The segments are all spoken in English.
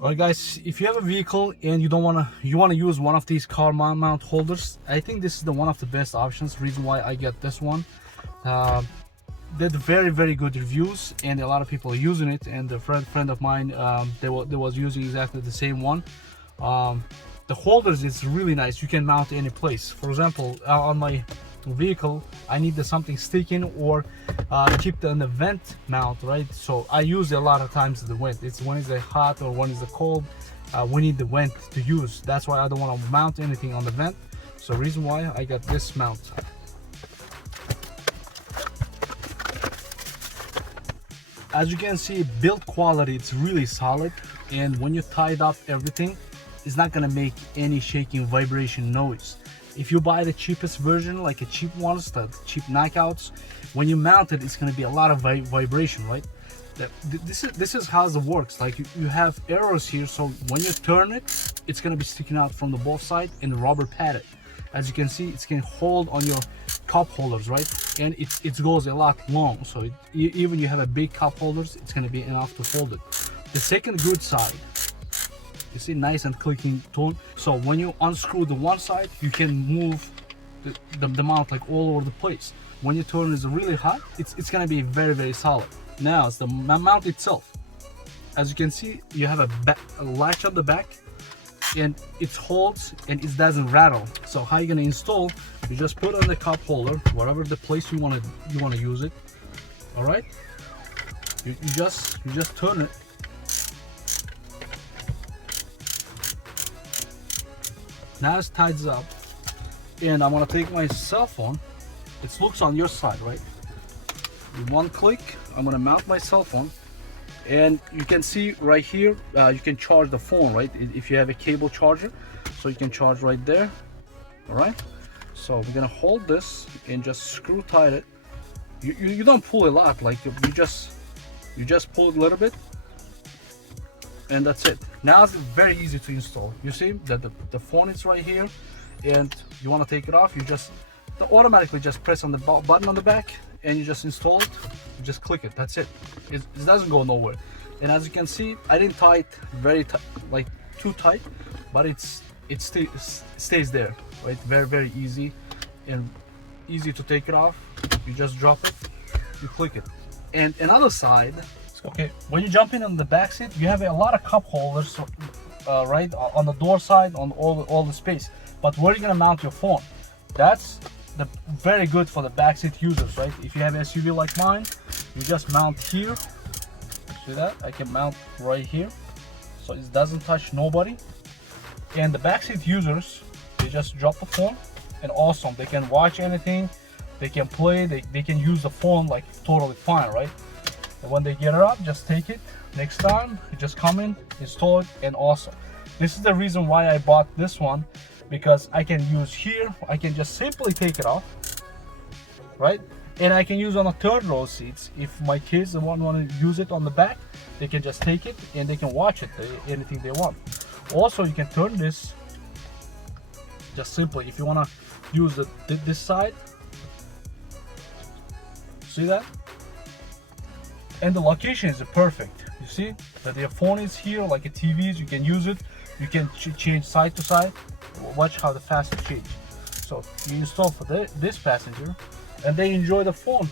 Alright guys, if you have a vehicle and you want to use one of these car mount holders, I think this is one of the best options. Reason why I get this one, did very good reviews and a lot of people are using it, and a friend of mine, they was using exactly the same one. The holders is really nice. You can mount any place. For example, on my vehicle I need something sticking or keep in the vent mount, right? So I use it a lot of times the vent. It's when it's hot or when it's cold, we need the vent to use. That's why I don't want to mount anything on the vent. So reason why I got this mount. As you can see, build quality, it's really solid, and when you tied up everything, it's not gonna make any shaking vibration noise. If you buy the cheapest version, like a cheap ones, the cheap knockouts, when you mount it, it's going to be a lot of vibration, right? This is how it works. Like you have arrows here, so when you turn it, it's going to be sticking out from the both sides and the rubber padded. As you can see, it's going to hold on your cup holders, right? And it goes a lot long, so even you have a big cup holders, it's going to be enough to hold it. The second good side, you see, nice and clicking tone. So when you unscrew the one side, you can move the mount like all over the place. When you turn is really hot, it's gonna be very solid. Now it's the mount itself. As you can see, you have a latch on the back, and it holds and it doesn't rattle. So how you gonna install? You just put on the cup holder, whatever the place you wanna use it. All right. You just turn it. Now it ties up, and I'm gonna take my cell phone. It looks on your side, right? With one click, I'm gonna mount my cell phone, and you can see right here, you can charge the phone, right? If you have a cable charger, so you can charge right there. All right. So we're gonna hold this and just screw tight it. You don't pull a lot, like you just pull a little bit. And that's it. Now it's very easy to install. You see that the phone is right here, and you want to take it off, you just automatically just press on the button on the back, and you just install it. You just click it. That's it. It doesn't go nowhere. And as you can see, I didn't tie it very tight, like too tight, but it stays there, right? Very easy and easy to take it off. You just drop it, you click it. And another side. Okay, when you jump in on the back seat, you have a lot of cup holders, right, on the door side, on all the space. But where are you gonna mount your phone? That's very good for the back seat users, right? If you have an SUV like mine, you just mount here. See that? I can mount right here, so it doesn't touch nobody. And the back seat users, they just drop the phone, and awesome. They can watch anything, they can play, they can use the phone like totally fine, right? And when they get it up, just take it. Next time, you just come in, install it, and awesome. This is the reason why I bought this one, because I can use here. I can just simply take it off, right? And I can use on the third row seats. If my kids want to use it on the back, they can just take it and they can watch it, anything they want. Also, you can turn this just simply if you want to use this side. See that? And the location is perfect. You see that your phone is here, like a TVs. You can use it. You can change side to side. Watch how the fast it change. So you install for this passenger, and they enjoy the phone.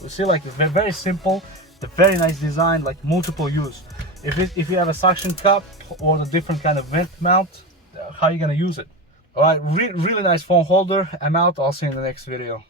You see, like very simple, the very nice design, like multiple use. If you have a suction cup or the different kind of vent mount, how are you gonna use it? All right, really nice phone holder. I'm out. I'll see you in the next video.